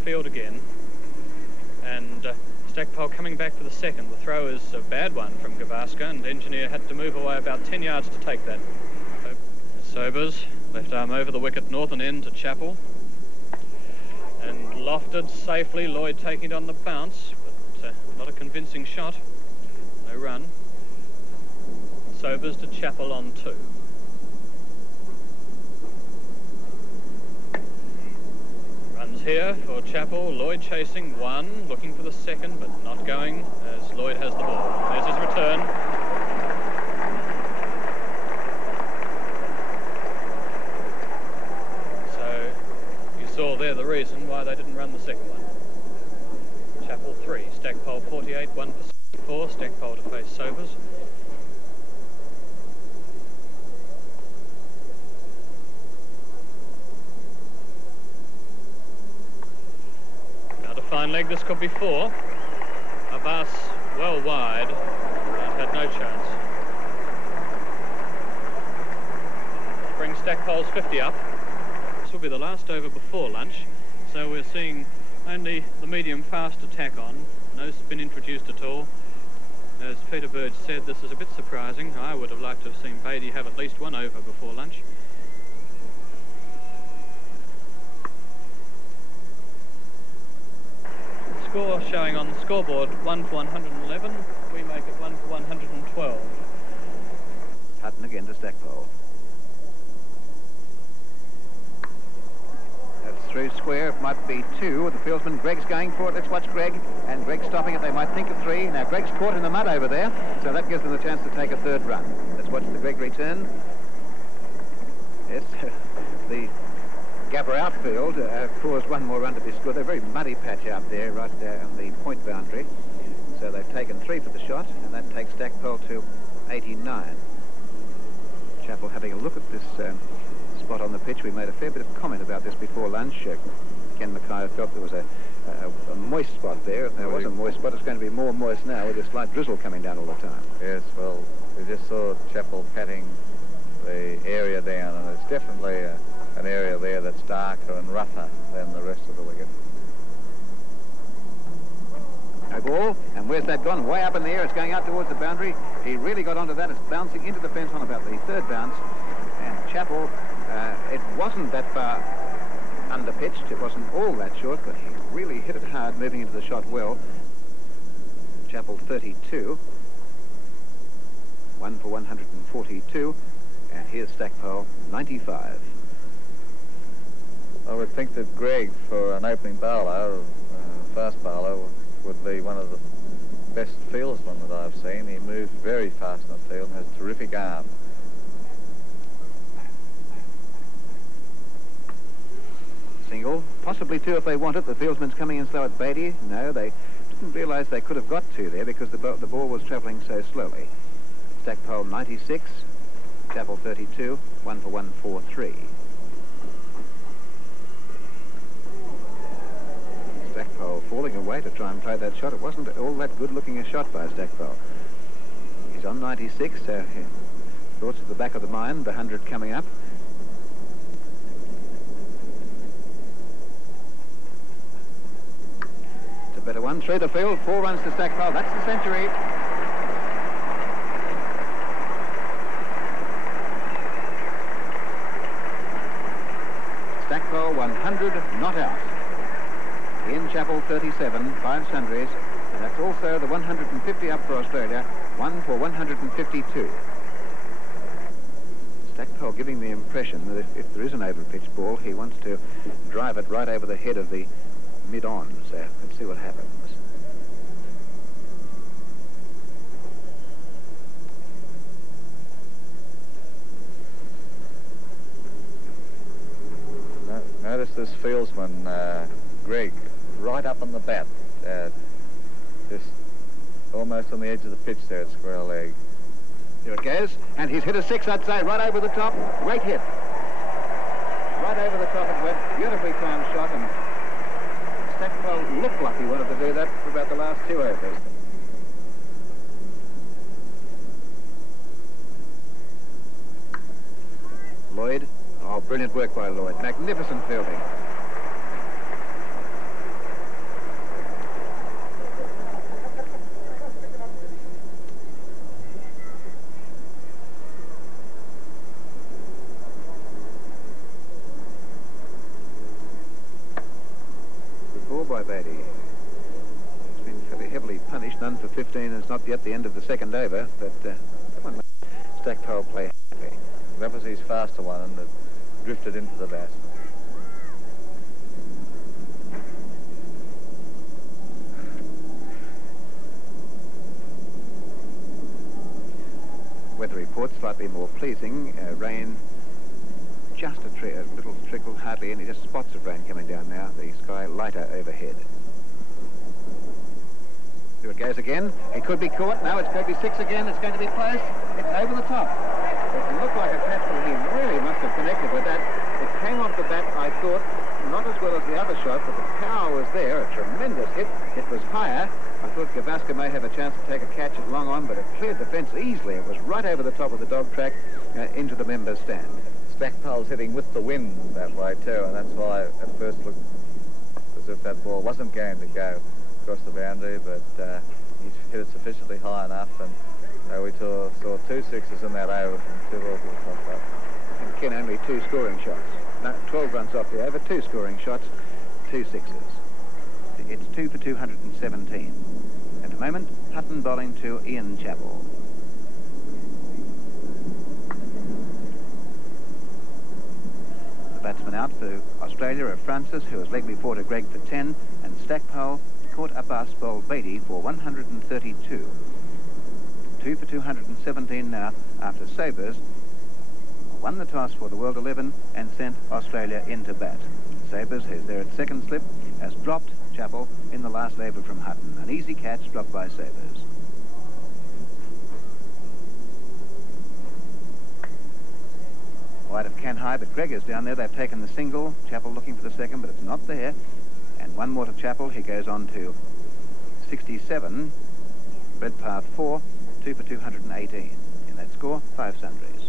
field again. And Stackpole coming back for the second. The throw is a bad one from Gabba, and Engineer had to move away about 10 yards to take that. Sobers, left arm over the wicket, northern end to Chappell. And lofted safely, Lloyd taking it on the bounce, but not a convincing shot. No run. Sobers to Chappell on 2. Runs here for Chappell. Lloyd chasing 1, looking for the second, but not going as Lloyd has the ball. There's his return. So you saw there the reason why they didn't run the second one. Chappell 3, Stackpole 48, 1 for 4. Stackpole to face Sobers. Fine leg, this could be 4. Abbas well wide and had no chance. Brings Stackpole's 50 up. This will be the last over before lunch, so we're seeing only the medium fast attack on. No spin introduced at all. As Peter Burge said, this is a bit surprising. I would have liked to have seen Beatty have at least 1 over before lunch. Score showing on the scoreboard 1 for 111. We make it 1 for 112. Hutton again to Stackpole. That's through square. It might be 2. The fieldsman, Greg's going for it. Let's watch Greg. And Greg's stopping it. They might think of 3. Now Greg's caught in the mud over there, so that gives them the chance to take a 3rd run. Let's watch the Greg return. Yes, the Gabba outfield caused 1 more run to be scored. They're a very muddy patch out there, right there on the point boundary. So they've taken 3 for the shot, and that takes Stackpole to 89. Chappell having a look at this spot on the pitch. We made a fair bit of comment about this before lunch. Ken Mackay felt there was a moist spot there. If there was a moist spot, it's going to be more moist now with a slight drizzle coming down all the time. Yes, well, we just saw Chappell patting the area down, and it's definitely an area there that's darker and rougher than the rest of the wicket. No ball, and where's that gone? Way up in the air, it's going out towards the boundary. He really got onto that. It's bouncing into the fence on about the 3rd bounce. And Chappell, it wasn't that far under-pitched. It wasn't all that short, but he really hit it hard, moving into the shot well. Chappell 32. 1 for 142. And here's Stackpole 95. I would think that Greg, for an opening bowler, fast bowler, would be one of the best fieldsmen that I've seen. He moves very fast in the field and has terrific arm. Single, possibly 2 if they want it. The fieldsman's coming in slow at Beatty. No, they didn't realise they could have got 2 there because the ball was travelling so slowly. Stackpole 96, Chappell 32, 1 for 143. Stackpole falling away to try and play that shot. It wasn't all that good looking a shot by Stackpole. He's on 96, so thoughts at the back of the mind, the 100 coming up. It's a better one through the field, 4 runs to Stackpole. That's the century. Stackpole 100, not out. In Chappell 37, 5 sundries, and that's also the 150 up for Australia, 1 for 152. Stackpole giving the impression that if there is an over-pitch ball, he wants to drive it right over the head of the mid-on, so let's see what happens. Notice this fieldsman, Greg, right up on the bat, just almost on the edge of the pitch there at square leg. Here it goes, and he's hit a 6, I'd say, right over the top. Great hit. Right over the top it went. Beautifully timed shot, and Stackpole looked like he wanted to do that for about the last 2 overs. Lloyd. Oh, brilliant work by Lloyd. Magnificent fielding. schoolboy Beatty. He's been fairly heavily punished. None for 15. It's not yet the end of the second over, but come on, Stackpole play happy. That was his faster one, and it drifted into the batsman. Weather report slightly more pleasing. Rain, just a little trickle, hardly any, just spots of rain coming down now. The sky lighter overhead. Here it goes again. It could be caught. No, it's going to be 6 again. It's going to be close. It's over the top. It looked like a catch, but he really must have connected with that. It came off the bat, I thought, not as well as the other shot, but the power was there. A tremendous hit. It was higher. I thought Gabba may have a chance to take a catch at long on, but it cleared the fence easily. It was right over the top of the dog track into the members' stand. Stackpole's hitting with the wind that way too, and that's why at first looked as if that ball wasn't going to go across the boundary, but he's hit it sufficiently high enough, and we saw 2 sixes in that over from 2 balls across that. And Ken only 2 scoring shots. No, 12 runs off the over, 2 scoring shots, 2 sixes. It's 2 for 217. At the moment, Hutton bowling to Ian Chappell. The batsman out for Australia are Francis, who has leg before to Greg for 10, and Stackpole caught Abbas bowled Beatty for 132. 2 for 217 now after Sabres won the toss for the World 11 and sent Australia into bat. Sabres, who's there at second slip, has dropped Chappell in the last over from Hutton. An easy catch dropped by Sabres. Wide of Canhigh, but Greg is down there. They've taken the single. Chappell looking for the second, but it's not there. And one more to Chappell. He goes on to 67. Redpath 4, 2 for 218. In that score, 5 sundries.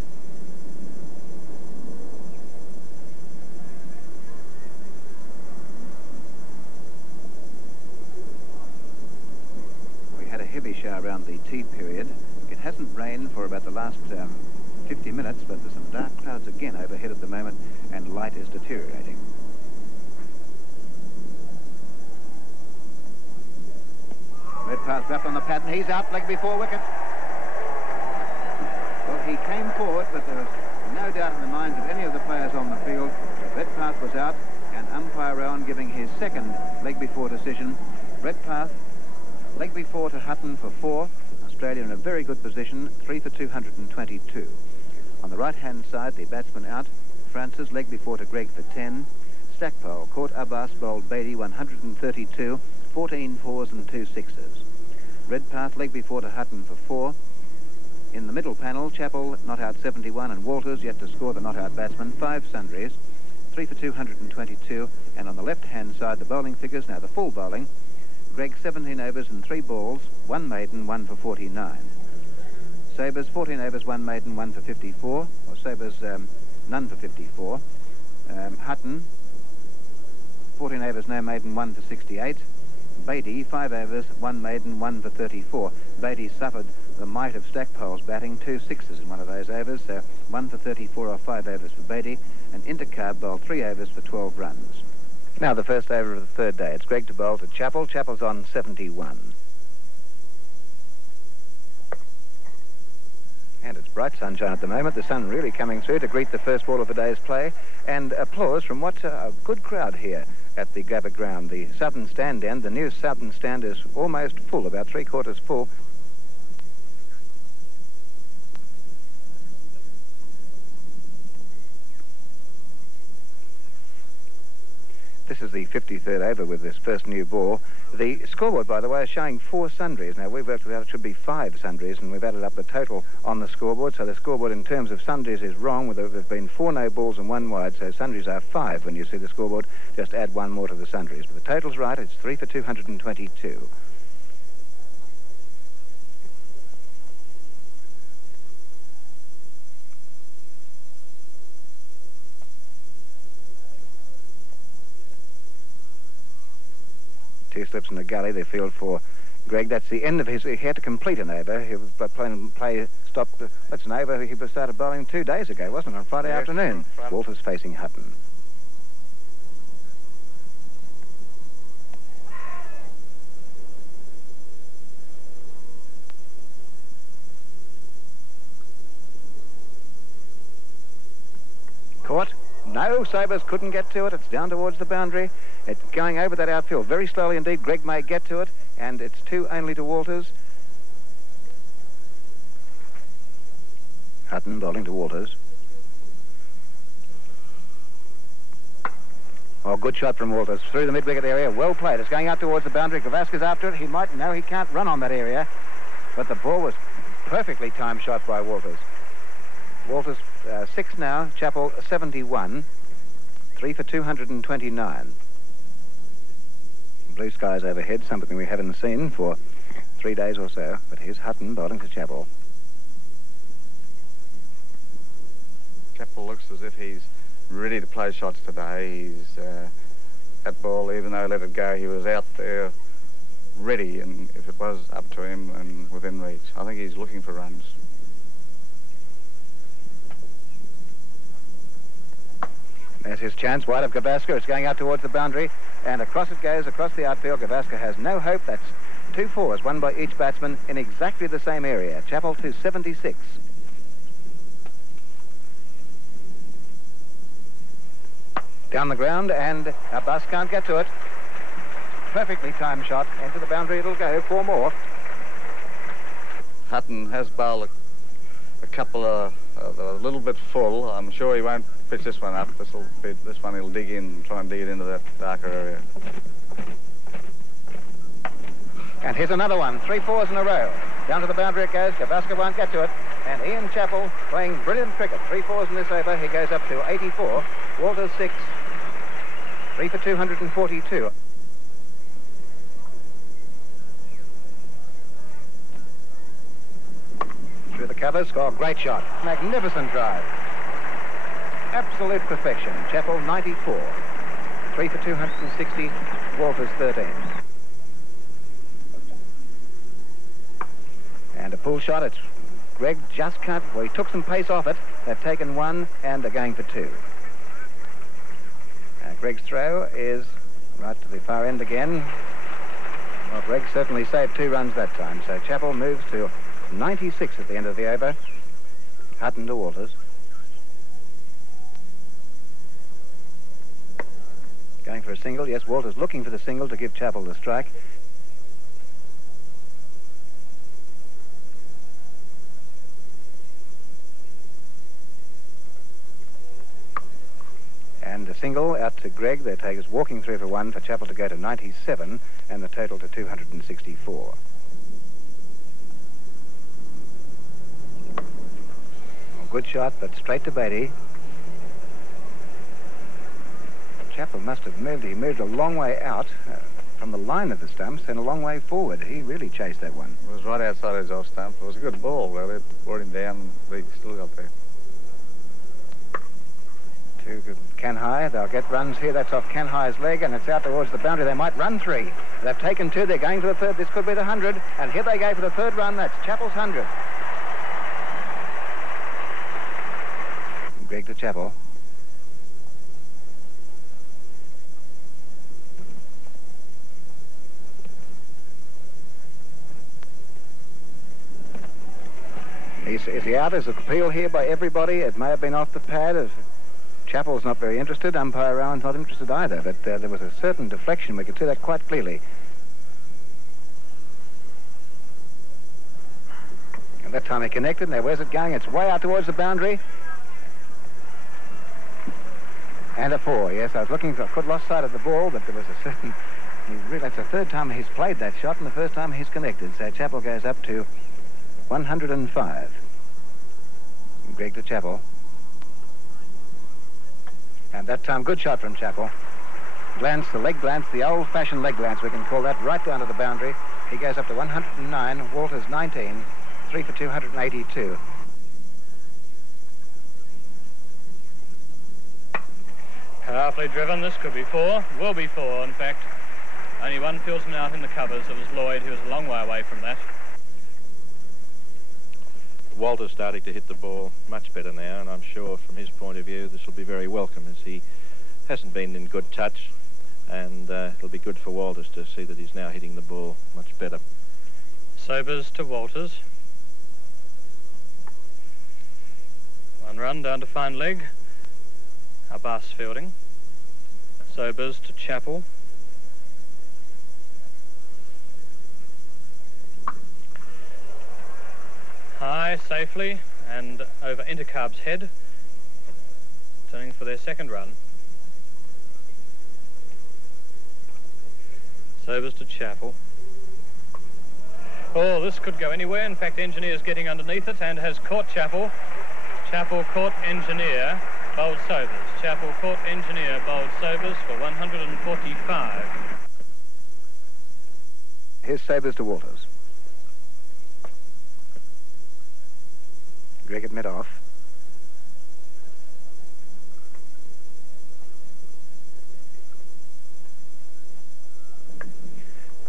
We had a heavy shower around the tea period. It hasn't rained for about the last 50 minutes, but there's some dark clouds again overhead at the moment, and light is deteriorating. Redpath's up on the pattern. He's out, leg before wicket. Well, he came forward, but there was no doubt in the minds of any of the players on the field that Redpath was out, and umpire Rowan giving his second leg before decision. Redpath, leg before to Hutton for 4. Australia in a very good position, 3 for 222. On the right-hand side, the batsman out. Francis, leg before to Greg for 10. Stackpole caught Abbas bowled Beatty 132, 14 fours and 2 sixes. Redpath, leg before to Hutton for 4. In the middle panel, Chappell not out 71, and Walters yet to score the not out batsman, 5 sundries, 3 for 222. And on the left-hand side, the bowling figures, now the full bowling. Greg 17 overs and 3 balls, 1 maiden, 1 for 49. Sabres 14 overs, 1 maiden, 1 for 54. Or Sabres none for 54. Hutton 14 overs, no maiden, 1 for 68. Beatty 5 overs, 1 maiden, 1 for 34. Beatty suffered the might of Stackpole's batting, 2 sixes in one of those overs, so 1 for 34 or 5 overs for Beatty. And Intercarb bowled 3 overs for 12 runs. Now the first over of the third day. It's Greg to bowl to Chappell. Chappell's on 71. And it's bright sunshine at the moment. The sun really coming through to greet the first ball of the day's play. And applause from what's a good crowd here at the Gabba ground. The southern stand end, the new southern stand is almost full, about 3/4 full. This is the 53rd over with this first new ball. The scoreboard, by the way, is showing 4 sundries. Now, we've worked it out, it should be 5 sundries, and we've added up the total on the scoreboard. So the scoreboard in terms of sundries is wrong. There've been 4 no balls and 1 wide, so sundries are 5 when you see the scoreboard. Just add 1 more to the sundries. But the total's right, it's 3 for 222. Two slips in the gully, the field for Greg. That's the end of his... He had to complete an over. He was playing stopped. That's an over he started bowling 2 days ago, wasn't it? On Friday afternoon. Walters facing Hutton. No, Sobers couldn't get to it. It's down towards the boundary. It's going over that outfield very slowly indeed. Greg may get to it, and it's 2 only to Walters. Hutton bowling to Walters. Oh, good shot from Walters through the mid-wicket area. Well played. It's going out towards the boundary. Gavaska's after it. He might. No, he can't run on that area. But the ball was perfectly timed shot by Walters. Walters 6 now. Chappell 71. 3 for 229. Blue skies overhead, something we haven't seen for 3 days or so. But here's Hutton bowling to Chappell. Chappell looks as if he's ready to play shots today. He's that ball, even though he let it go, he was out there ready, and if it was up to him and within reach, I think he's looking for runs. There's his chance, wide of Gavaska. It's going out towards the boundary, and across it goes, across the outfield. Gavaska has no hope. That's 2 fours, one by each batsman in exactly the same area. Chappell to 76. Down the ground, and Abbas can't get to it. Perfectly timed shot. Into the boundary it'll go. 4 more. Hutton has bowled a couple of a little bit full. I'm sure he won't pitch this one up. This one he'll dig in and try and dig it into that darker area. And here's another one. 3 fours in a row. Down to the boundary it goes. Gavaska won't get to it. And Ian Chappell playing brilliant cricket. 3 fours in this over. He goes up to 84. Walters 6. 3 for 242. Through the covers. Oh, great shot. Magnificent drive. Absolute perfection. Chappell 94. 3 for 260. Walters 13. And a pull shot. It's Greg just can't. Well, he took some pace off it. They've taken 1 and they're going for 2. Greg's throw is right to the far end again. Well, Greg certainly saved 2 runs that time. So Chappell moves to 96 at the end of the over. Hutton to Walters. Going for a single. Yes, Walters looking for the single to give Chappell the strike. And a single out to Greg. Their take is walking 3 for 1 for Chappell to go to 97 and the total to 264. Oh, good shot, but straight to Beatty. Chappell must have moved. He moved a long way out from the line of the stumps and a long way forward. He really chased that one. It was right outside his off stump. It was a good ball. Well, they brought him down, but he still got there. 2 Canhigh. They'll get runs here. That's off Canhigh's leg, and it's out towards the boundary. They might run 3. They've taken 2. They're going for the 3rd. This could be the 100. And here they go for the 3rd run. That's Chappell's 100. Greg to Chappell. Is he out? Is it appeal here by everybody? It may have been off the pad. Chappell's not very interested. Umpire Rowan's not interested either. But there was a certain deflection. We could see that quite clearly. And that time he connected. Now where's it going? It's way out towards the boundary. And a 4. Yes, I was looking for. I could lost sight of the ball, but there was a certain. That's the 3rd time he's played that shot, and the 1st time he's connected. So Chappell goes up to 105. Greg to Chappell. And that time, good shot from Chappell. Glance, the leg glance, the old-fashioned leg glance, we can call that, right down to the boundary. He goes up to 109. Walters 19. 3 for 282. Powerfully driven. This could be 4. Will be 4, in fact. Only 1 fieldsman out in the covers. It was Lloyd, who was a long way away from that. Walter's starting to hit the ball much better now, and I'm sure from his point of view this will be very welcome, as he hasn't been in good touch, and it'll be good for Walters to see that he's now hitting the ball much better. Sobers to Walters. 1 run down to fine leg. Abbas fielding. Sobers to Chappell. High, safely, and over Intercarb's head. Turning for their second run. Sobers to Chappell. Oh, this could go anywhere. In fact, Engineer's getting underneath it and has caught Chappell. Chappell caught Engineer, bowled Sobers. Chappell caught Engineer, bowled Sobers for 145. Here's Sobers to Walters. Greg at mid-off.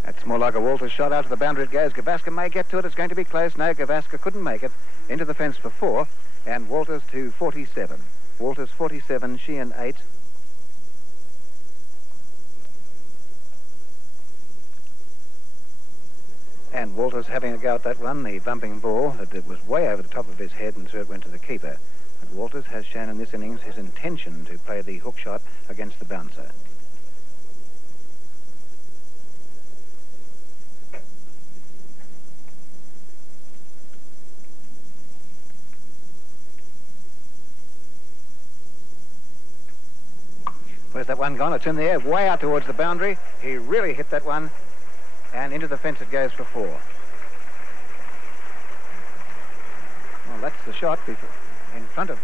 That's more like a Walters shot. Out to the boundary it goes. Gavaskar may get to it. It's going to be close. No, Gavaskar couldn't make it. Into the fence for 4. And Walters to 47. Walters 47, Sheehan 8. And Walters having a go at that run, the bumping ball, it was way over the top of his head and so it went to the keeper. And Walters has shown in this innings his intention to play the hook shot against the bouncer. Where's that one gone? It's in the air, way out towards the boundary. He really hit that one, and into the fence it goes for 4. Well, that's the shot in front of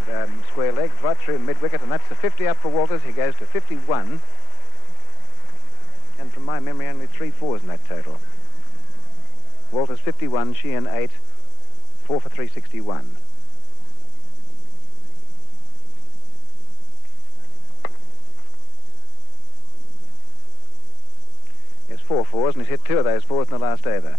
square leg, right through mid-wicket, and that's the 50 up for Walters. He goes to 51. And from my memory, only 3 fours in that total. Walters 51, Sheehan 8, 4 for 361. It's 4 fours, and he's hit 2 of those 4s in the last over.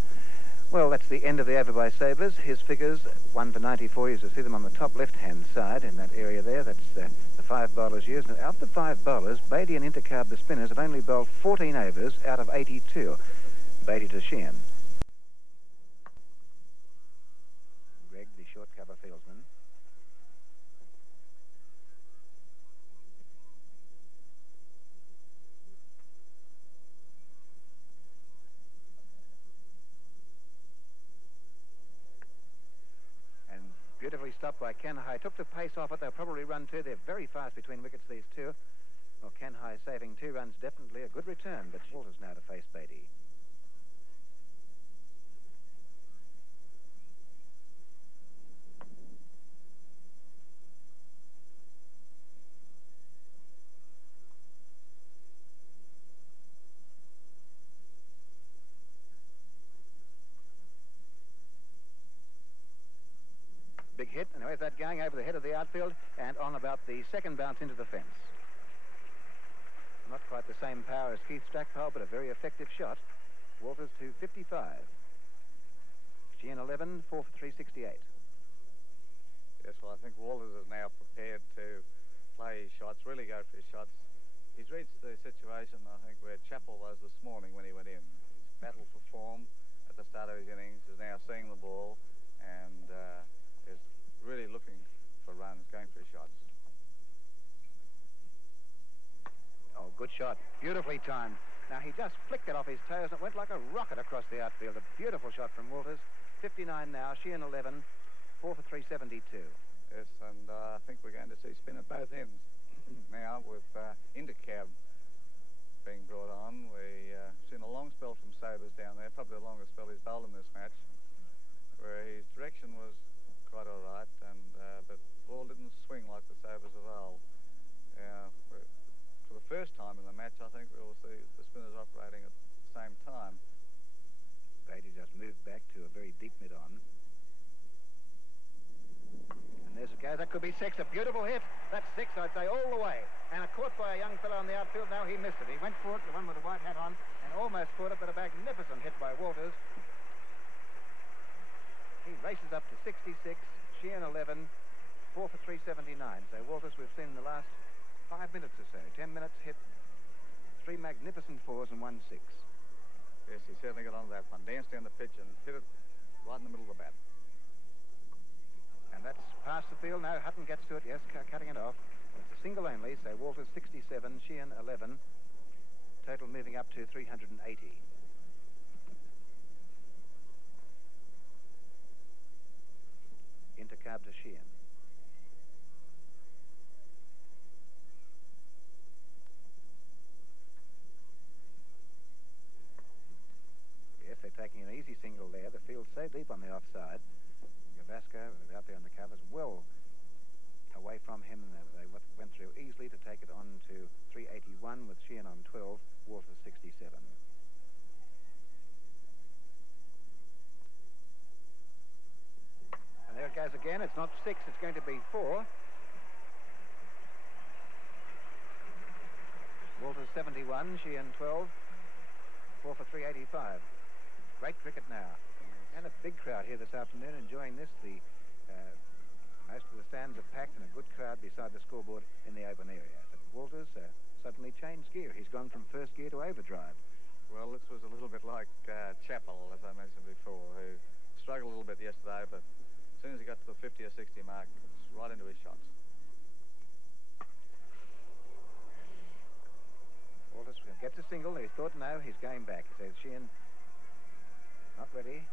Well, that's the end of the over by Sobers. His figures, 1 for 94. You can see them on the top left-hand side in that area there. That's the 5 bowlers used. And out of the 5 bowlers, Beatty and Intercarb, the spinners, have only bowled 14 overs out of 82. Beatty to Sheehan. Greg, the short cover fieldsman. Beautifully stopped by Ken High. Took the pace off it. They'll probably run 2. They're very fast between wickets, these 2. Well, Ken High saving 2 runs, definitely a good return, but Walters now to face Beatty. Big hit, and where's that going? Over the head of the outfield and on about the second bounce into the fence. Not quite the same power as Keith Stackpole, but a very effective shot. Walters to 55. Sheehan 11, 4 for 368. Yes, well, I think Walters is now prepared to play his shots, really go for his shots. He's reached the situation, I think, where Chappell was this morning when he went in. His battle for form at the start of his innings is now seeing the ball and is really looking for runs, going for his shots. Oh, good shot. Beautifully timed. Now, he just flicked it off his toes and it went like a rocket across the outfield. A beautiful shot from Walters. 59 now, Sheehan 11, 4 for 372. Yes, and I think we're going to see spin at both ends now with Intercab being brought on. We've seen a long spell from Sobers down there, probably the longest spell he's bowled in this match, where his direction was quite all right, and but the ball didn't swing like the Sobers of old. For the first time in the match, I think we'll see the spinners operating at the same time. Beatty just moved back to a very deep mid-on. And there's a go. That could be 6. A beautiful hit. That's 6, I'd say, all the way. And caught by a young fellow on the outfield. Now he missed it. He went for it, the one with the white hat on, and almost caught it, but a magnificent hit by Walters. He races up to 66. Sheehan 11, 4 for 379. So Walters, we've seen in the last 5 minutes or so. 10 minutes hit 3 magnificent 4s and 1 6. Yes, he certainly got onto that one. Danced down the pitch and hit it right in the middle of the bat. And that's past the field now. Hutton gets to it, yes, cutting it off. It's a single only, so Walters 67, Sheehan 11, total moving up to 380. Intercarb to Sheehan. Yes, they're taking an easy single there. The field's so deep on the offside. Gabba was out there on the covers, well away from him, and they went through easily to take it on to 381 with Sheehan on 12, Walters 67. And there it goes again. It's not 6, it's going to be 4. Walters 71, Sheehan 12, 4 for 385. Great cricket now. And a big crowd here this afternoon enjoying this. Most of the stands are packed and a good crowd beside the scoreboard in the open area. But Walters suddenly changed gear. He's gone from first gear to overdrive. Well, this was a little bit like Chappell, as I mentioned before, who struggled a little bit yesterday, but as soon as he got to the 50 or 60 mark, it's right into his shots. Walters gets a single. He thought, no, he's going back. He says, Sheehan, not ready.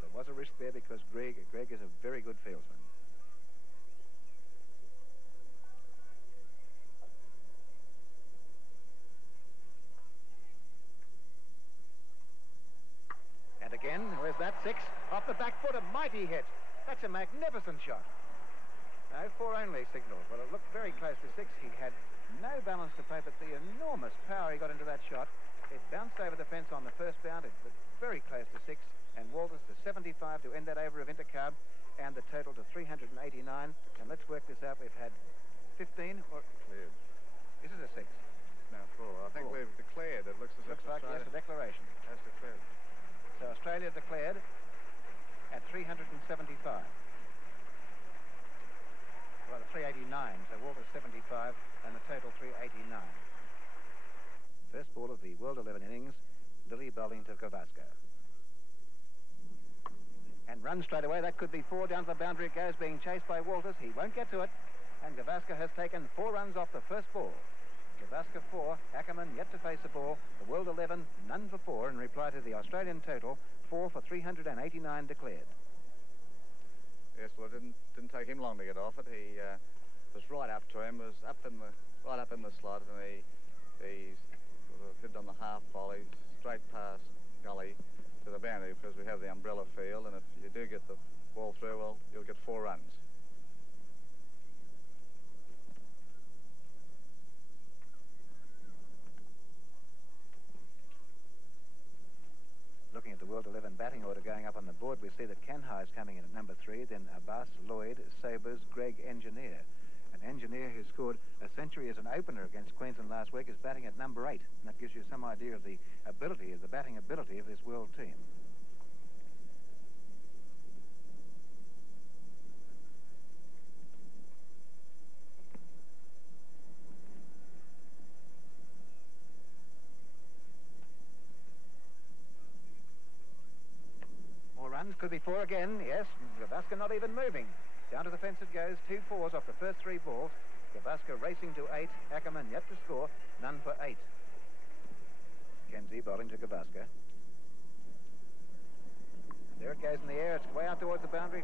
There was a risk there because Greg is a very good fieldsman. And again, where's that? 6. Off the back foot, a mighty hit. That's a magnificent shot. No, 4 only signals. Well, it looked very close to 6. He had no balance to play, but the enormous power he got into that shot. It bounced over the fence on the first bound. It was very close to 6. And Walters to 75 to end that over of Intercarb, and the total to 389. And let's work this out. We've had 15 or Cleared. This is a 6. No, 4. I think 4. we've declared. It looks as Looks if like Australia yes, a declaration. has declared. So Australia declared at 375. Well, 389. So Walters 75 and the total 389. First ball of the World 11 innings. Lilly bowling to Gabba. And run straight away. That could be 4. Down to the boundary it goes, being chased by Walters. He won't get to it. And Gabba has taken 4 runs off the first ball. Gabba 4, Ackerman yet to face the ball. The World 11, none for 4 in reply to the Australian total, 4 for 389 declared. Yes, well, it didn't take him long to get off it. He was right up to him, was right up in the slot, and he sort of hit on the half volley, straight past gully to the boundary, because we have the umbrella field, and if you do get the ball through, well, you'll get 4 runs. Looking at the World 11 batting order going up on the board, we see that Kanhai is coming in at number 3, then Abbas, Lloyd, Sabres, Greg, Engineer. An Engineer who scored a century as an opener against Queensland last week is batting at number 8. And that gives you some idea of the ability, of the batting ability of this world team. More runs, could be 4 again, yes. Gabba not even moving. Down to the fence it goes, 2 4s off the first 3 balls. Gabba racing to 8. Ackerman yet to score, none for 8. Kenzie bowling to Gabba. There it goes in the air. It's way out towards the boundary.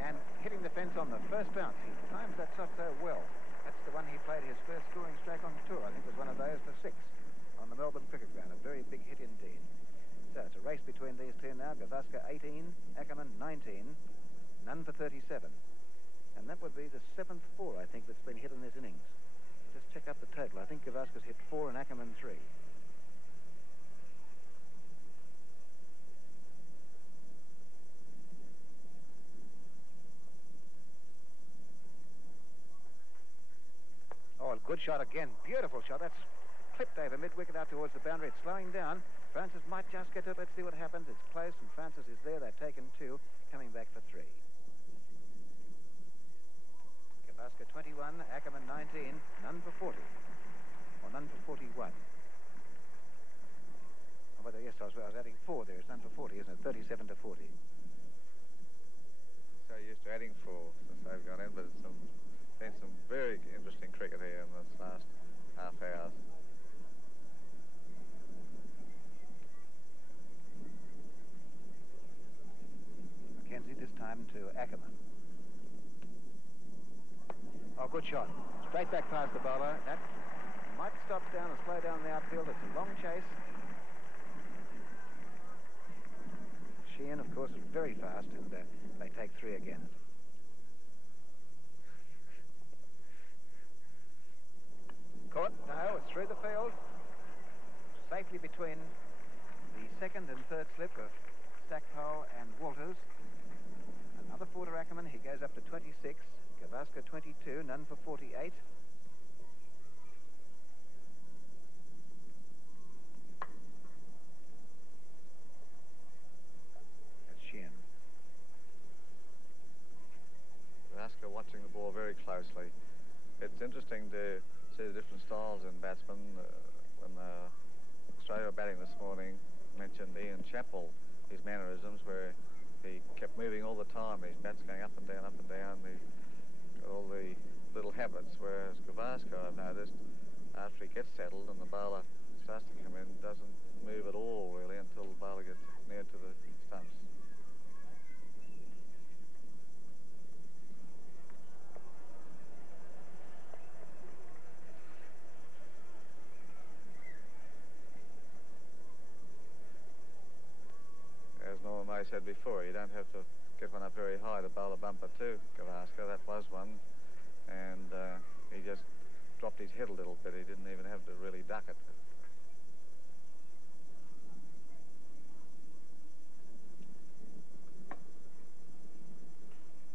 And hitting the fence on the first bounce. He times that shot so well. That's the one he played his first scoring stroke on tour. I think it was one of those for 6 on the Melbourne Cricket Ground. A very big hit indeed. So it's a race between these two now. Gabba 18, Ackerman 19. None for 37. And that would be the 7th 4, I think, that's been hit in this innings. Just check up the total. I think Gabba's hit 4 and Ackerman 3. Oh, a good shot again. Beautiful shot. That's clipped over mid-wicket out towards the boundary. It's slowing down. Francis might just get to it. Let's see what happens. It's close, and Francis is there. They've taken 2, coming back for 3. Gabba 21, Ackerman 19, none for 40. Or none for 41. Oh, but yes, I was adding 4 there. It's none for 40, isn't it? 37 to 40. So used to adding 4 since they've gone in, but it's been some very interesting cricket here in this last half hour. Mackenzie this time to Ackerman. Oh, good shot. Straight back past the bowler. That might stop down and slow down the outfield. It's a long chase. Sheehan, of course, is very fast, and they take 3 again. Caught. No, it's through the field. Safely between the second and third slip of Stackpole and Walters. Another 4 to Ackerman. He goes up to 26. Gavaskar 22, none for 48. That's Sheehan. Gavaskar watching the ball very closely. It's interesting to see the different styles in batsmen. When Australia were batting this morning, mentioned Ian Chappell, his mannerisms where he kept moving all the time. His bats going up and down, up and down. All the little habits, whereas Gavaskar, I've noticed, after he gets settled and the bowler starts to come in, doesn't move at all really until the bowler gets near to the stumps. As Norman May said before, you don't have to get one up very high to bowl a bumper to Gavaskar. That was one, and he just dropped his head a little bit. He didn't even have to really duck it.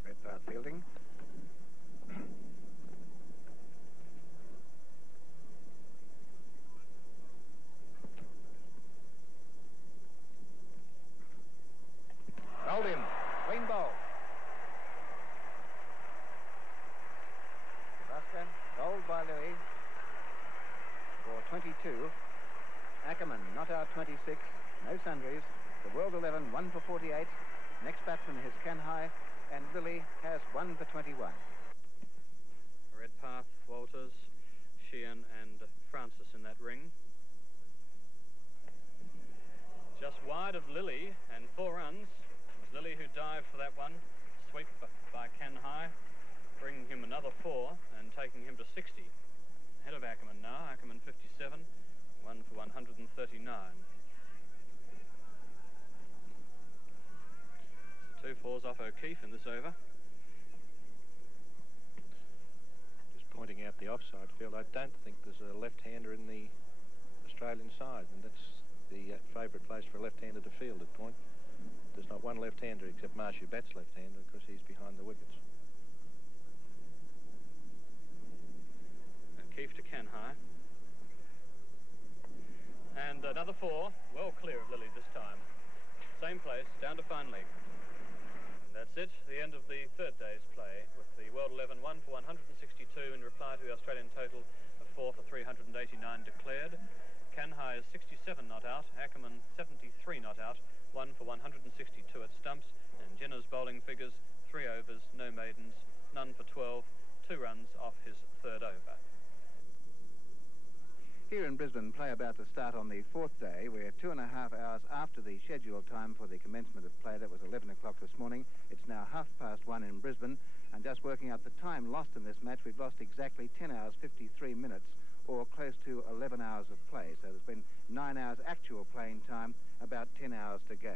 Redpath fielding. Rolled him. Clean bowl. Gavaskar bowled by Louis for 22. Ackerman not out 26. No sundries. The World 11 1 for 48. Next batsman is Kenhai, and Lilly has 1 for 21. Redpath, Walters, Sheehan and Francis in that ring. Just wide of Lilly and 4 runs. It was Lilly who dived for that one. Sweep by Kenhai, bringing him another 4 and taking him to 60. Ahead of Ackerman now. Ackerman 57, 1 for 139. So 2 fours off O'Keefe in this over. Just pointing out the offside field, I don't think there's a left-hander in the Australian side, and that's the favourite place for a left-hander to field at point. There's not one left-hander except Marshy Bat's left-hander because he's behind the wickets. O'Keefe to Kenhai. And another 4, well clear of Lilly this time. Same place, down to fine leg. And that's it, the end of the third day's play, with the World 11 1 for 162 in reply to the Australian total of 4 for 389 declared. Kenhai is 67 not out, Ackerman 73 not out, 1 for 162 at stumps, and Jenner's bowling figures, 3 overs, no maidens, none for 12, 2 runs off his third over. Here in Brisbane, play about to start on the 4th day. We're 2.5 hours after the scheduled time for the commencement of play. That was 11 o'clock this morning. It's now 1:30 in Brisbane, and just working out the time lost in this match, we've lost exactly 10 hours, 53 minutes, or close to 11 hours of play. So there's been 9 hours actual playing time, about 10 hours to go.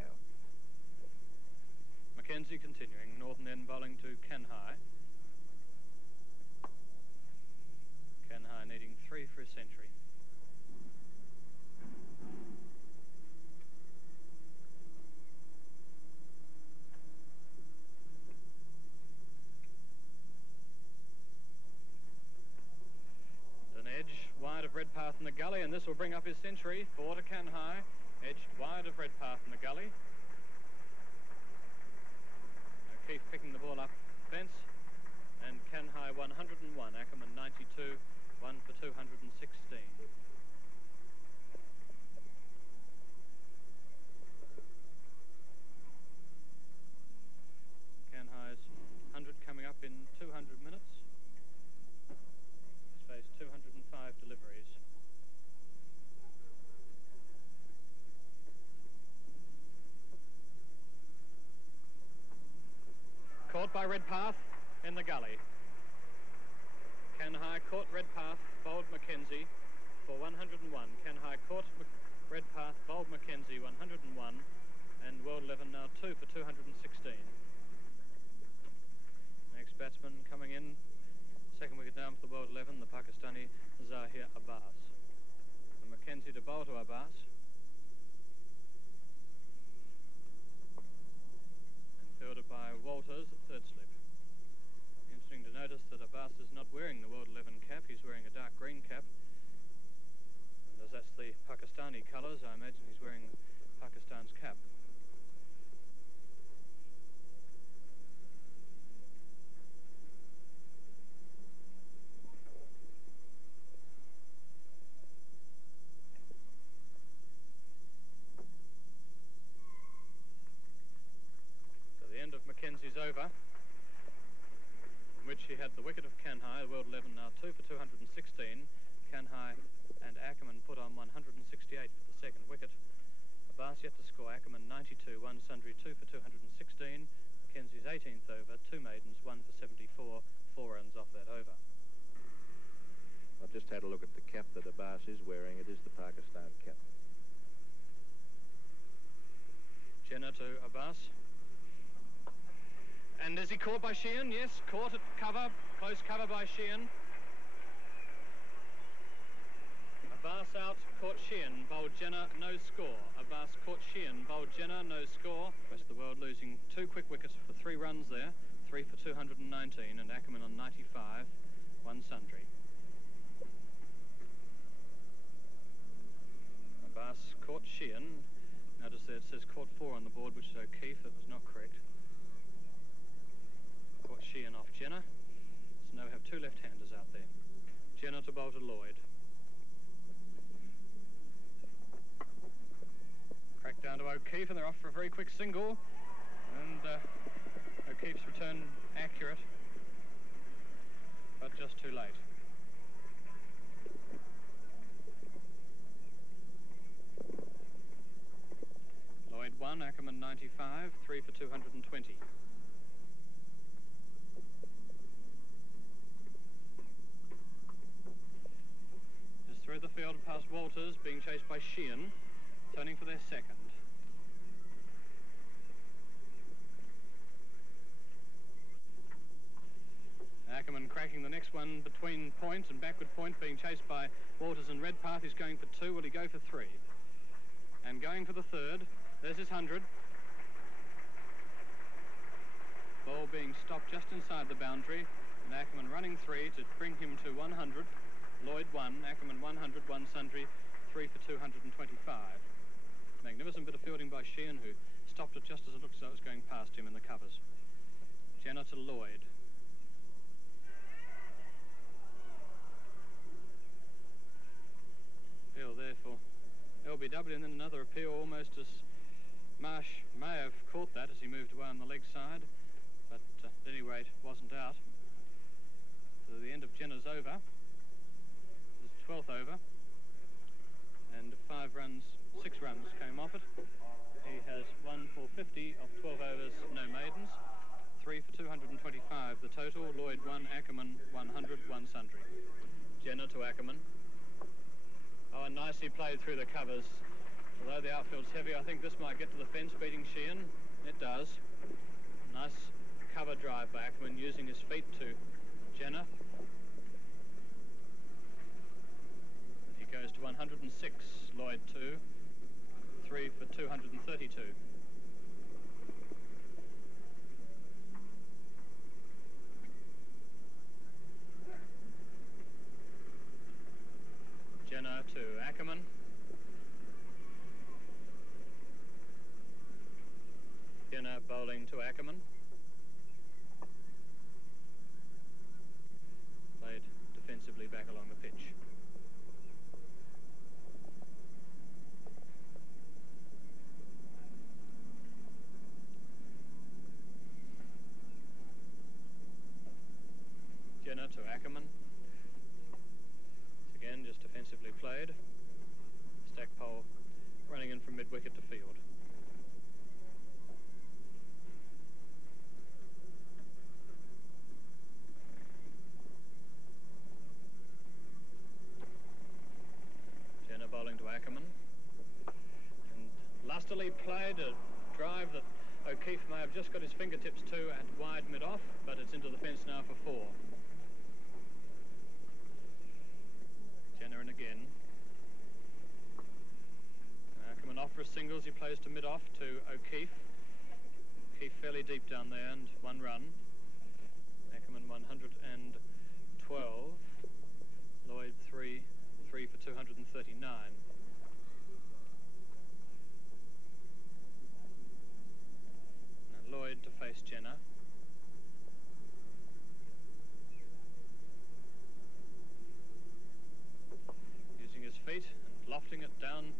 Mackenzie continuing, Northern End bowling to Kenhai. Kenhai needing 3 for a century. An edge wide of Redpath in the gully, and this will bring up his century. 4 to Kenhai, edged wide of Redpath in the gully. O'Keefe picking the ball up fence, and Kenhai 101, Ackerman 92, 1 for 216. Kenhai's 100 coming up in 200 minutes. by Redpath in the gully. Canhigh caught Redpath, bowled Mackenzie for 101. Canhigh caught Redpath, bowled Mackenzie 101, and World 11 now 2 for 216. Next batsman coming in, second wicket down for the World 11, the Pakistani Zahir Abbas. And Mackenzie to bowl to Abbas. And fielded by Walters at third slip. Interesting to notice that Abbas is not wearing the World 11 cap, he's wearing a dark green cap. And as that's the Pakistani colours, I imagine he's wearing Pakistan's cap. The end of Mackenzie's over, in which he had the wicket of Canhigh, the World 11 now 2 for 216. Canhigh and Ackerman put on 168 for the second wicket. Abbas yet to score. Ackerman 92, one sundry, 2 for 216. Mackenzie's 18th over, 2 maidens, 1 for 74, 4 runs off that over. I've just had a look at the cap that Abbas is wearing. It is the Pakistan cap. Jenner to Abbas. And is he caught by Sheehan? Yes, caught at cover, close cover by Sheehan. Abbas out, caught Sheehan, bowled Jenner, no score. Abbas caught Sheehan, bowled Jenner, no score. Rest of the world losing 2 quick wickets for 3 runs there, 3 for 219, and Ackerman on 95, 1 sundry. Abbas caught Sheehan. Notice there it says caught 4 on the board, which is O'Keefe. That was not correct. Caught Sheehan off Jenner. So now we have 2 left-handers out there. Jenner to bowl to Lloyd. Crack down to O'Keefe, and they're off for a very quick single. And O'Keefe's return accurate, but just too late. Lloyd 1, Ackerman 95, 3 for 220. Just through the field past Walters, being chased by Sheehan, turning for their second. Ackerman cracking the next one between point and backward point, being chased by Walters and Redpath. He's going for 2. Will he go for 3? And going for the third. There's his 100. Ball being stopped just inside the boundary, and Ackerman running 3 to bring him to 100. Lloyd 1, Ackerman 100, 1 sundry, 3 for 225. Magnificent bit of fielding by Sheehan, who stopped it just as it looked as though it was going past him in the covers. Jenner to Lloyd. Appeal there for LBW, and then another appeal almost as Marsh may have caught that as he moved away on the leg side, but at any rate wasn't out. So the end of Jenner's over. This is 12th over, and 6 runs came off it. He has 1 for 50 of 12 overs, no maidens. 3 for 225 the total. Lloyd 1, Ackerman 100, 1 sundry. Jenner to Ackerman. Oh, and nicely played through the covers. Although the outfield's heavy, I think this might get to the fence, beating Sheehan. It does. Nice cover drive by Ackerman, using his feet to Jenner. He goes to 106, Lloyd 2, 3 for 232. Jenner to Ackerman. Jenner bowling to Ackerman. Played defensively back along the pitch. Jenner to Ackerman. Again, just defensively played. Stackpole running in from mid-wicket to field. Lilly played a drive that O'Keefe may have just got his fingertips to at wide mid-off, but it's into the fence now for 4. Jenner in again. Ackerman off for a singles. He plays to mid-off to O'Keefe. O'Keefe fairly deep down there and 1 run. Ackerman 112. Lloyd 3 for 239. Now Lloyd to face Jenner. Using his feet and lofting it down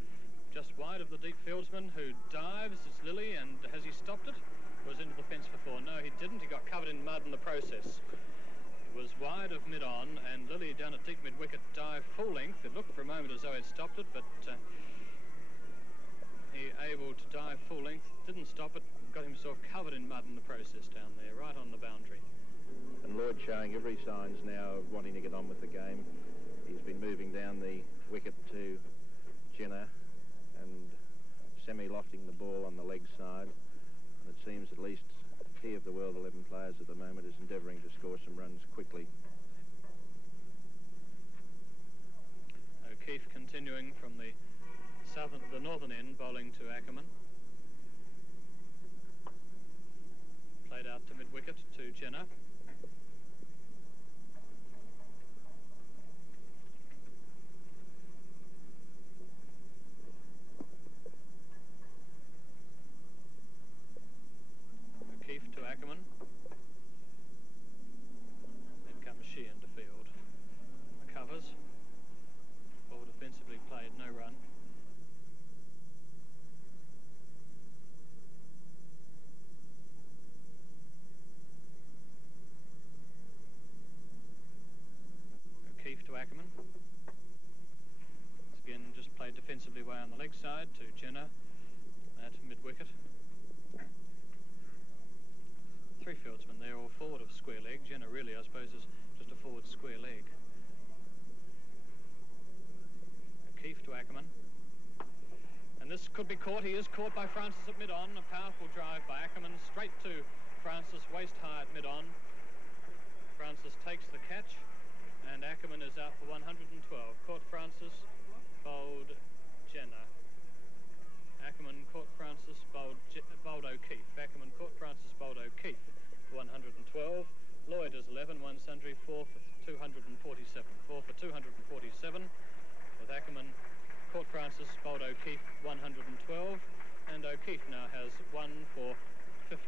just wide of the deep fieldsman, who dives. It's Lilly, and has he stopped it? Was into the fence for 4. No, he didn't. He got covered in mud in the process. It was wide of mid-on, and Lilly down at deep mid-wicket dived full length. It looked for a moment as though he'd stopped it, but he able to dive full length, didn't stop it, got himself covered in mud in the process down there, right on the boundary. And Lloyd showing every signs now of wanting to get on with the game. He's been moving down the wicket to Jenner and semi-lofting the ball on the leg side. And it seems at least he of the world 11 players at the moment is endeavouring to score some runs quickly. O'Keefe continuing from the northern end, bowling to Ackerman. Played out to mid-wicket to Jenner. O'Keefe to Ackerman. Then comes Sheehan to field. The covers. Ball defensively played, no run. O'Keefe to Ackerman. Once again, just played defensively way on the leg side to Jenner at mid-wicket. 3 fieldsmen there, all forward of square leg. Jenner really, I suppose, is just a forward square leg. O'Keefe to Ackerman. And this could be caught. He is caught by Francis at mid-on. A powerful drive by Ackerman straight to Francis, waist high at mid-on. Francis takes the catch, and Ackerman is out for 112. Caught Francis, bowled Jenner. Ackerman caught Francis, bowled O'Keefe. Ackerman caught Francis, bowled O'Keefe for 112. Lloyd is 11, 1 sundry, 4 for 247. 4 for 247, with Ackerman caught Francis, bowled O'Keefe, 112. And O'Keefe now has 1 for 15.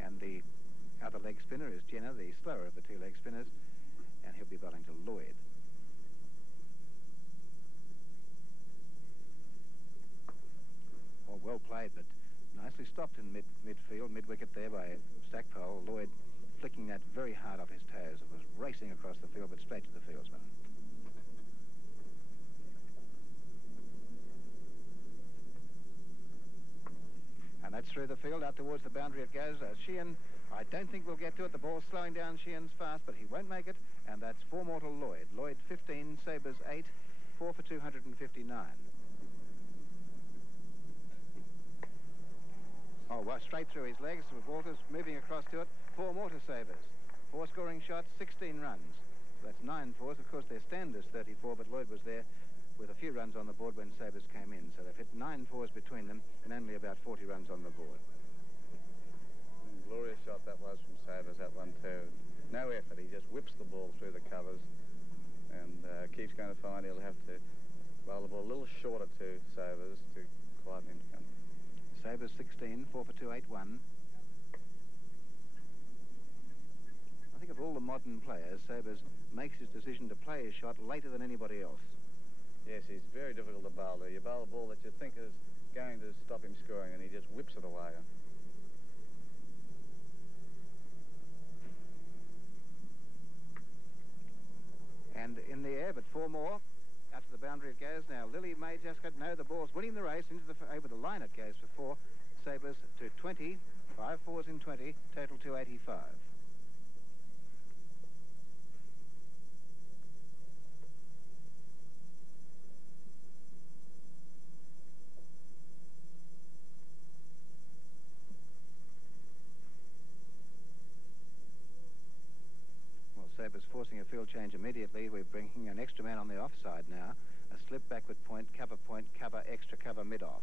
And the other leg spinner is Jenner, the slower of the 2 leg spinners, and he'll be bowling to Lloyd. Well played, but nicely stopped in midfield, mid-wicket there by Stackpole. Lloyd flicking that very hard off his toes. It was racing across the field, but straight to the fieldsman. And that's through the field, out towards the boundary it goes. Sheehan, I don't think we'll get to it. The ball's slowing down. Sheehan's fast, but he won't make it. And that's 4 more to Lloyd. Lloyd 15, Sabres 8, 4 for 259. Oh, well, straight through his legs with Walters moving across to it. 4 more to Sabres. 4 scoring shots, 16 runs. So that's 9 fours. Of course, their stand is 34, but Lloyd was there with a few runs on the board when Sabres came in. So they've hit 9 fours between them and only about 40 runs on the board. Glorious shot that was from Sabres, that one too. No effort. He just whips the ball through the covers and keeps going to find he'll have to bowl the ball a little shorter to Sabres to quieten him down. Sabres 16, 4 for 281. I think of all the modern players, Sabres makes his decision to play his shot later than anybody else. Yes, he's very difficult to bowl there. You bowl a ball that you think is going to stop him scoring, and he just whips it away. And in the air, but 4 more. Out to the boundary it goes. Now Lilly may just get, no, the ball's winning the race over the line. It goes for 4. Sabres to 20. 5 fours in 20. Total 285. forcing a field change immediately. We're bringing an extra man on the offside now. A slip backward point, cover, extra cover, mid-off.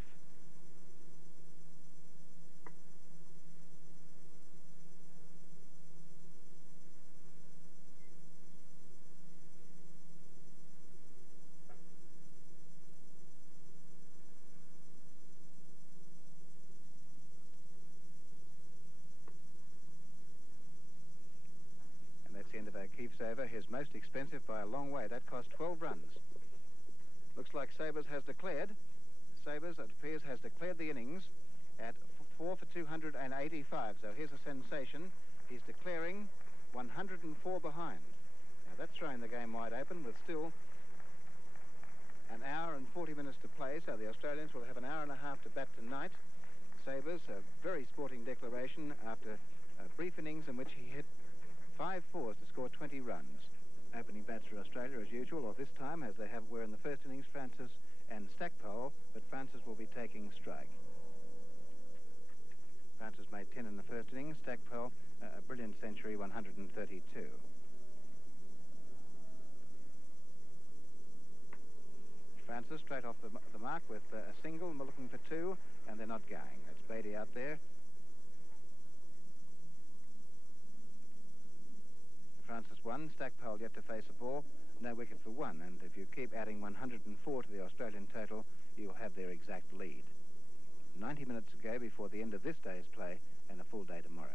And that's the end of O'Keefe's over, his most expensive by a long way. That cost 12 runs. Looks like Sabres has declared. Sabres, it appears, has declared the innings at 4 for 285. So here's a sensation. He's declaring 104 behind. Now that's throwing the game wide open with still an hour and 40 minutes to play. So the Australians will have an hour and a half to bat tonight. Sabres, a very sporting declaration after a brief innings in which he hit 5 fours to score 20 runs. Opening bats for Australia as usual, or this time as they were in the first innings, Francis and Stackpole, but Francis will be taking strike. Francis made 10 in the first innings, Stackpole a brilliant century, 132. Francis straight off the mark with a single, looking for 2, and they're not going. That's Beatty out there. Francis 1, Stackpole yet to face a ball, no wicket for 1, and if you keep adding 104 to the Australian total, you'll have their exact lead. 90 minutes to go before the end of this day's play, and a full day tomorrow.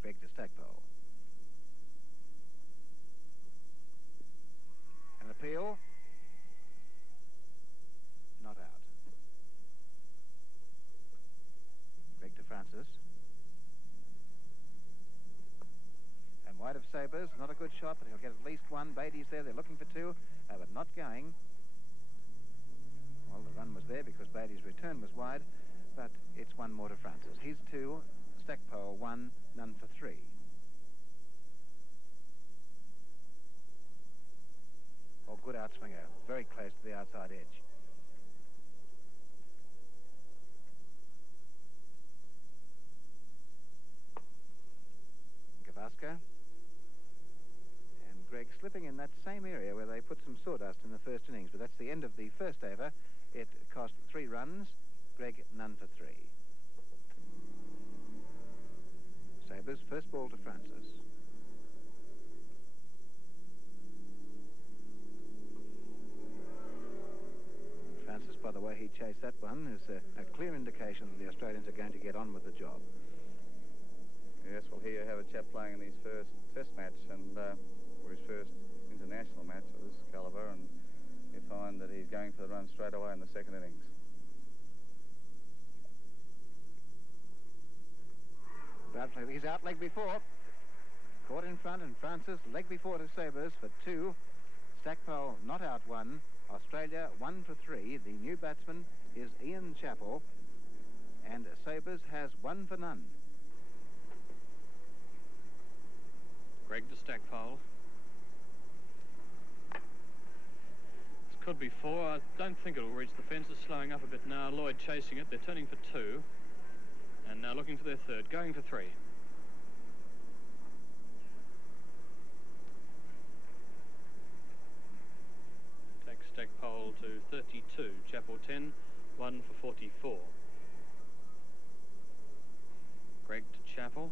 Greg to Stackpole. An appeal. Not out. Greg to Francis. And wide of Sabres, not a good shot, but he'll get at least 1. Beatty's there, they're looking for 2, but not going. Well, the run was there because Beatty's return was wide, but it's 1 more to Francis. He's 2, Stackpole 1, none for 3. Oh, good outswinger, very close to the outside edge. Gabba. And Greg slipping in that same area where they put some sawdust in the first innings, but that's the end of the first over. It cost 3 runs. Greg none for 3. Sabres, first ball to Francis. Francis, by the way he chased that one, is a clear indication that the Australians are going to get on with the job. Yes, well, here you have a chap playing in his first test match and or his first international match of this calibre, and you find that he's going for the run straight away in the second innings. Bradley, he's out leg before. Caught in front, and Francis leg before to Sabres for 2. Stackpole not out 1. Australia 1 for 3. The new batsman is Ian Chappell, and Sabres has 1 for none. Greg to Stackpole. This could be 4. I don't think it'll reach the fence. It's slowing up a bit now. Lloyd chasing it. They're turning for 2. And now looking for their 3rd. Going for 3. Takes Stackpole to 32. Chappell 10. 1 for 44. Greg to Chappell.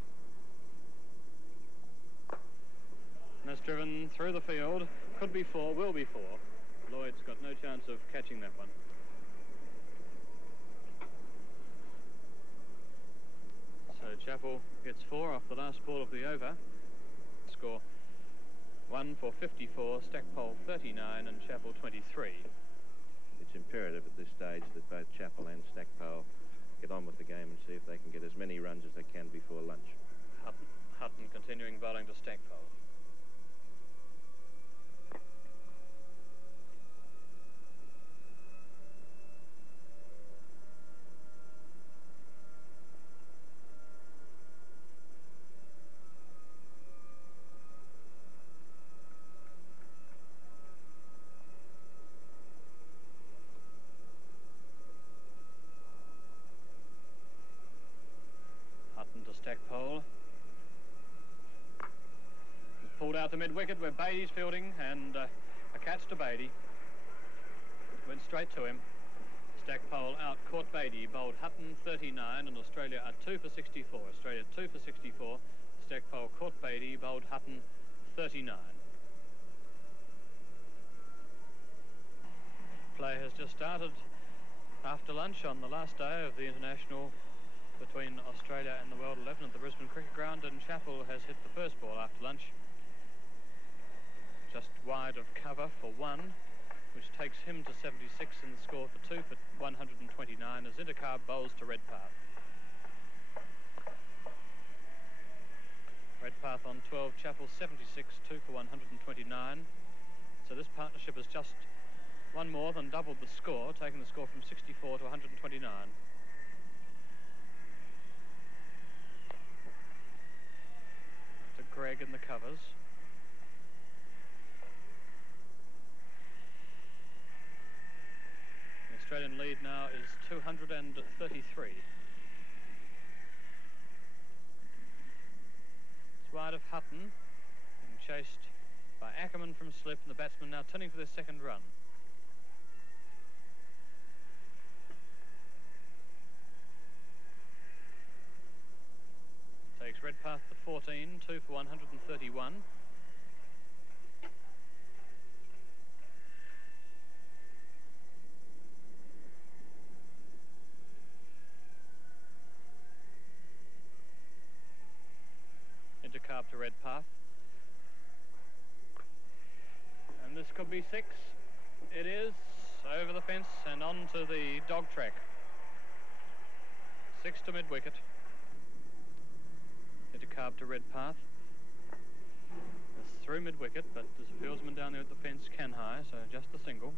And that's driven through the field. Could be 4, will be 4. Lloyd's got no chance of catching that one. So Chappell gets 4 off the last ball of the over. Score 1 for 54, Stackpole 39 and Chappell 23. It's imperative at this stage that both Chappell and Stackpole get on with the game and see if they can get as many runs as they can before lunch. Hutton continuing bowling to Stackpole. out to mid-wicket where Beatty's fielding, and a catch to Beatty. Went straight to him. Stackpole out, caught Beatty, bowled Hutton 39, and Australia are 2 for 64. Australia 2 for 64. Stackpole caught Beatty, bowled Hutton 39. Play has just started after lunch on the last day of the international between Australia and the World 11 at the Brisbane Cricket Ground, and Chappell has hit the first ball after lunch. Just wide of cover for 1, which takes him to 76 in the score for 2 for 129 as Intercarb bowls to Redpath. Redpath on 12, Chappell 76, 2 for 129. So this partnership has just one more than doubled the score, taking the score from 64 to 129. To Gregg in the covers. The Australian lead now is 233. It's wide of Hutton, being chased by Ackerman from slip, and the batsman now turning for their second run. Takes Redpath to 14, 2 for 131. Intercarb to Redpath. And this could be 6. It is, over the fence and onto the dog track. 6 to mid-wicket. Intercarb to Redpath. It's through mid-wicket, but there's a fieldsman down there at the fence, can high, so just a single.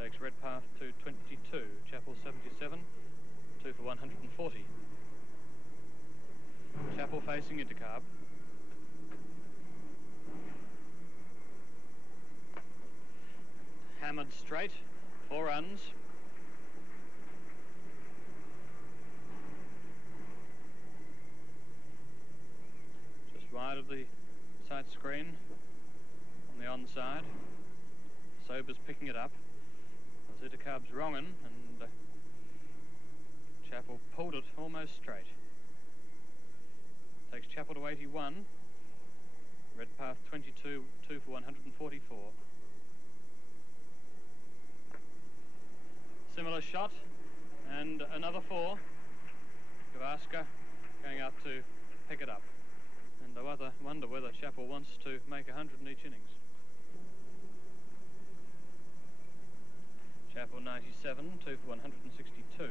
Takes Redpath to 22. Chappell 77, 2 for 140. Chappell facing Intercarb. Hammered straight, 4 runs. Just wide of the side screen on the onside. Sober's picking it up. Intercarb's wrongin', and Chappell pulled it almost straight. Takes Chappell to 81. Redpath 22, 2 for 144. Similar shot, and another 4. Gavaskar going out to pick it up. And I wonder whether Chappell wants to make 100 in each innings. Chappell 97, 2 for 162.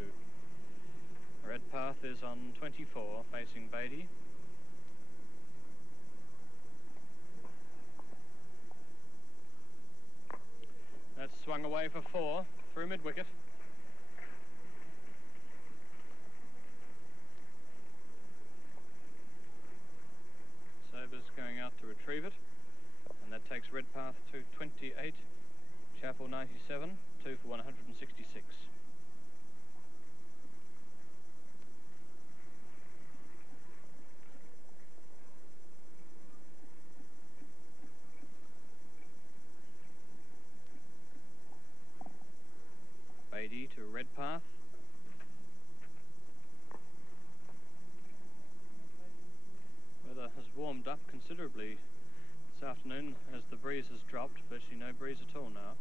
Redpath is on 24, facing Beatty. That's swung away for 4, through mid-wicket. Sober's going out to retrieve it, and that takes Redpath to 28. Chappell 97, 2 for 166. Beatty to Redpath. Weather has warmed up considerably this afternoon as the breeze has dropped. Virtually no breeze at all now.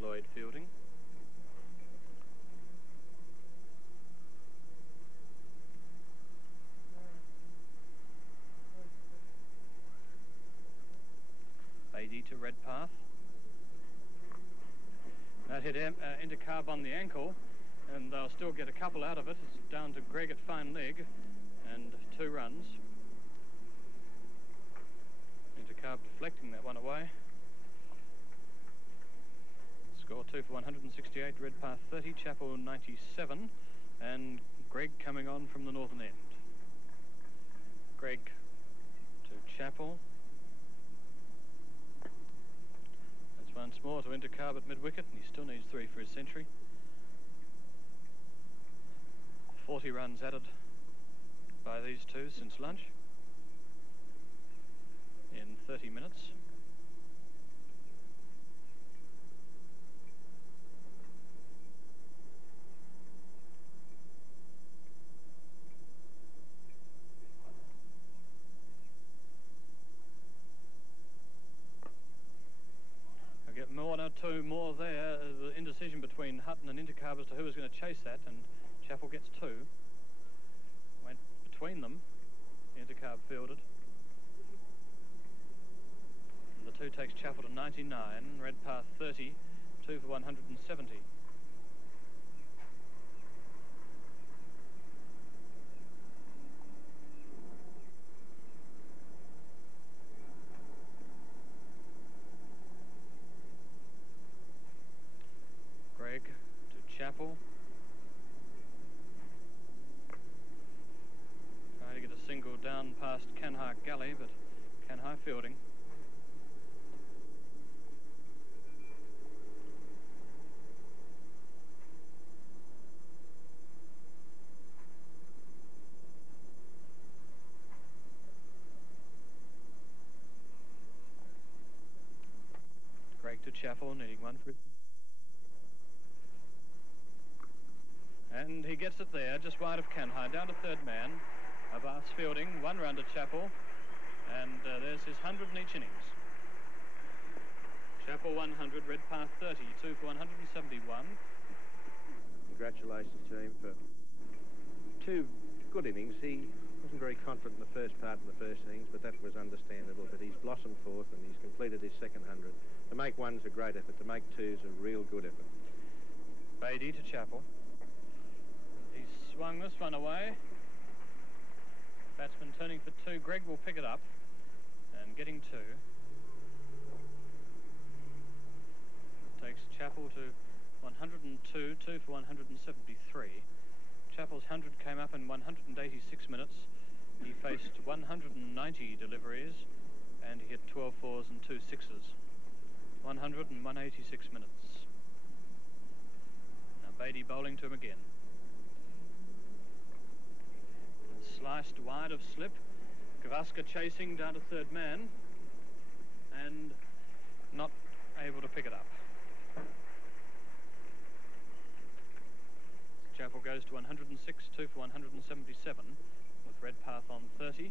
Lloyd fielding. Beatty to Redpath. That hit Intercarb on the ankle, and they'll still get a couple out of it. It's down to Gregg at fine leg, and 2 runs. Intercarb deflecting that one away. Score 2 for 168, Redpath 30, Chappell 97, and Gregg coming on from the northern end. Gregg to Chappell. Once more to Intercarb at mid-wicket, and he still needs 3 for his century. 40 runs added by these two since lunch in 30 minutes. I'll get 1 or 2 more there. The indecision between Hutton and Intercarb as to who was going to chase that, and Chappell gets 2. Went between them. Intercarb fielded. And the 2 takes Chappell to 99. Redpath 30. 2 for 170. Gregg to Chappell. Trying to get a single down past Canhire Galley, but Canhire fielding. Gregg to Chappell, needing 1 for his... And he gets it there, just wide of Canhire, down to 3rd man. Abbas fielding, 1 run to Chappell, and there's his 100 in each innings. Chappell 100, Redpath 30, 2 for 171. Congratulations to him for 2 good innings. He wasn't very confident in the first part of the first innings, but that was understandable. But he's blossomed forth and he's completed his second 100. To make 1's a great effort, to make 2's a real good effort. Beatty to Chappell. He swung this one away. Batsman turning for 2. Gregg will pick it up and getting 2. Takes Chappell to 102, 2 for 173. Chappell's 100 came up in 186 minutes. He faced 190 deliveries and he hit 12 fours and 2 sixes. 100 and 186 minutes. Now Beatty bowling to him again. Sliced wide of slip. Gavaskar chasing down to 3rd man and not able to pick it up. Chappell goes to 106, 2 for 177 with Redpath on 30.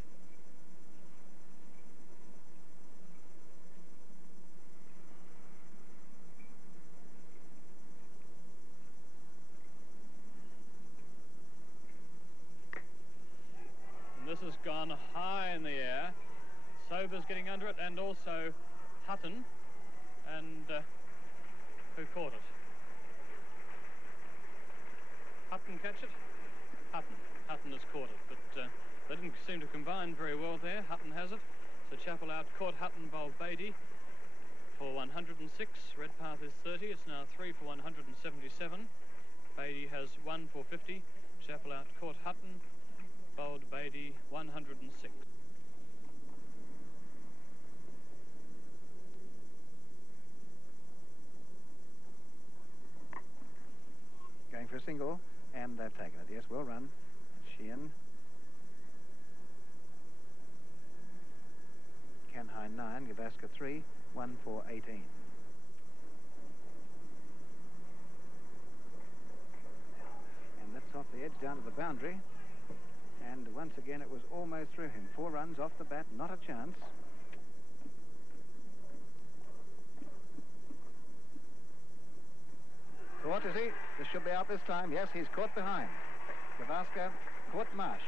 This has gone high in the air. Sobers getting under it, and also Hutton, and who caught it? Hutton catch it? Hutton has caught it, but they didn't seem to combine very well there. Hutton has it. So Chappell out caught Hutton, bowled Beatty for 106. Redpath is 30. It's now 3 for 177. Beatty has 1 for 50. Chappell out caught Hutton, bowled Beatty 106. Going for a single, and they've taken it. Yes, well run. Sheehan. Canhire 9, Gavaskar 3, 1 for 18. And that's off the edge down to the boundary. And once again, it was almost through him. 4 runs off the bat, not a chance. Caught, is he? This should be out this time. Yes, he's caught behind. Gavaskar caught Marsh.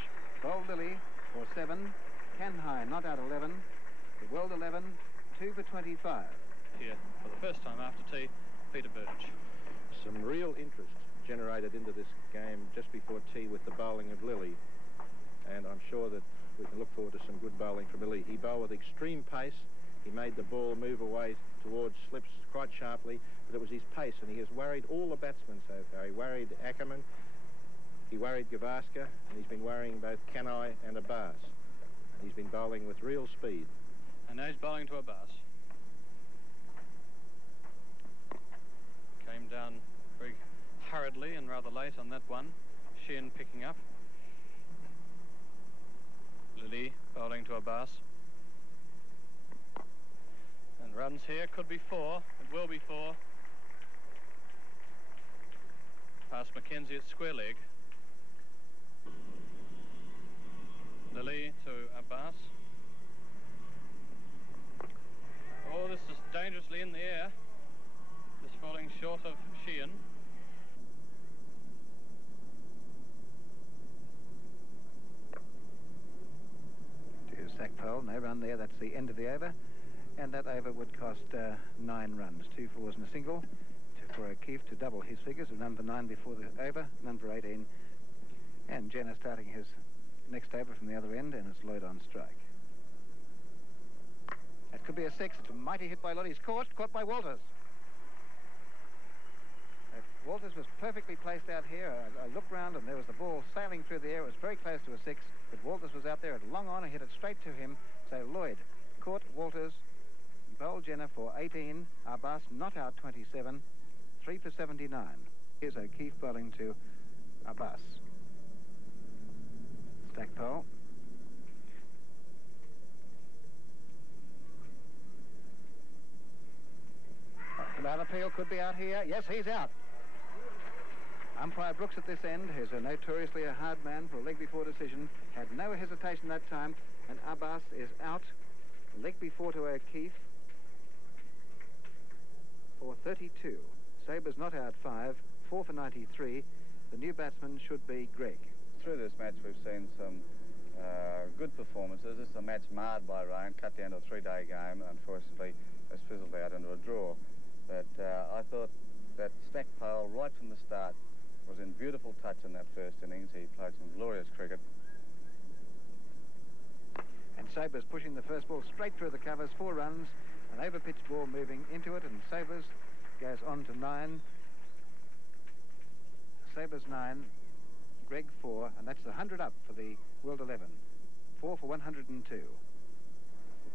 Bowled Lilly for 7. Canhire not out 11. The World 11, 2 for 25. Here, for the first time after tea, Peter Birch. Some real interest generated into this game just before tea with the bowling of Lilly. And I'm sure that we can look forward to some good bowling from Lilly. He bowled with extreme pace. He made the ball move away towards slips quite sharply, but it was his pace, and he has worried all the batsmen so far. He worried Ackerman, he worried Gavaskar, and he's been worrying both Canhire and Abbas. And he's been bowling with real speed. And now he's bowling to Abbas. down very hurriedly and rather late on that one. Sheehan picking up. Lilly bowling to Abbas. And runs here, could be 4, it will be 4. Past Mackenzie at square leg. Lilly to Abbas. Oh, this is dangerously in the air. Just falling short of Sheehan. To Stackpole, no run there, that's the end of the over. And that over would cost 9 runs, 2 fours and a single. For O'Keefe to double his figures of none for 9 before the over, none for 18. And Jenner starting his next over from the other end, and it's Lloyd on strike. That could be a 6. It's a mighty hit by Lloyd. He's caught by Walters. Walters was perfectly placed out here. I looked round and there was the ball sailing through the air. It was very close to a 6, but Walters was out there at long on and hit it straight to him. So Lloyd caught Walters, bowled Jenner for 18, Abbas not out 27, 3 for 79. Here's O'Keefe bowling to Abbas. Stackpole. About appeal could be out here. Yes, he's out. Umpire Brooks at this end, who's notoriously a hard man for a leg before decision, had no hesitation that time, and Abbas is out. Leg before to O'Keefe for 32. Sabre's not out 5, 4 for 93. The new batsman should be Gregg. Through this match we've seen some good performances. This is a match marred by rain, cut down to a 3-day game. Unfortunately, it's fizzled out into a draw. But I thought that Stackpole, right from the start, was in beautiful touch in that first innings. He played some glorious cricket. And Sabre's pushing the first ball straight through the covers, 4 runs, an over-pitched ball moving into it, and Sabre's goes on to 9. Sabre's 9, Gregg 4, and that's the 100 up for the World 11. 4 for 102.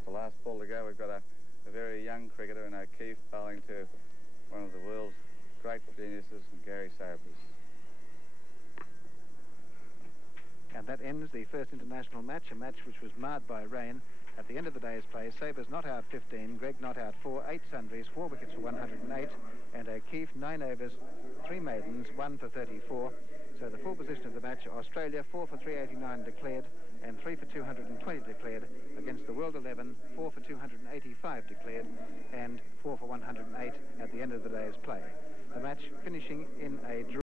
The last ball to go, we've got a very young cricketer in O'Keefe bowling to one of the world's great geniuses, Gary Sabres. And that ends the first international match, a match which was marred by rain. At the end of the day's play, Sabres not out 15, Gregg not out 4, 8 sundries, 4 wickets for 108, and O'Keefe 9 overs, 3 maidens, 1 for 34. So the full position of the match, Australia 4 for 389 declared and 3 for 220 declared, against the World 11, 4 for 285 declared and 4 for 108 at the end of the day's play. The match finishing in a draw.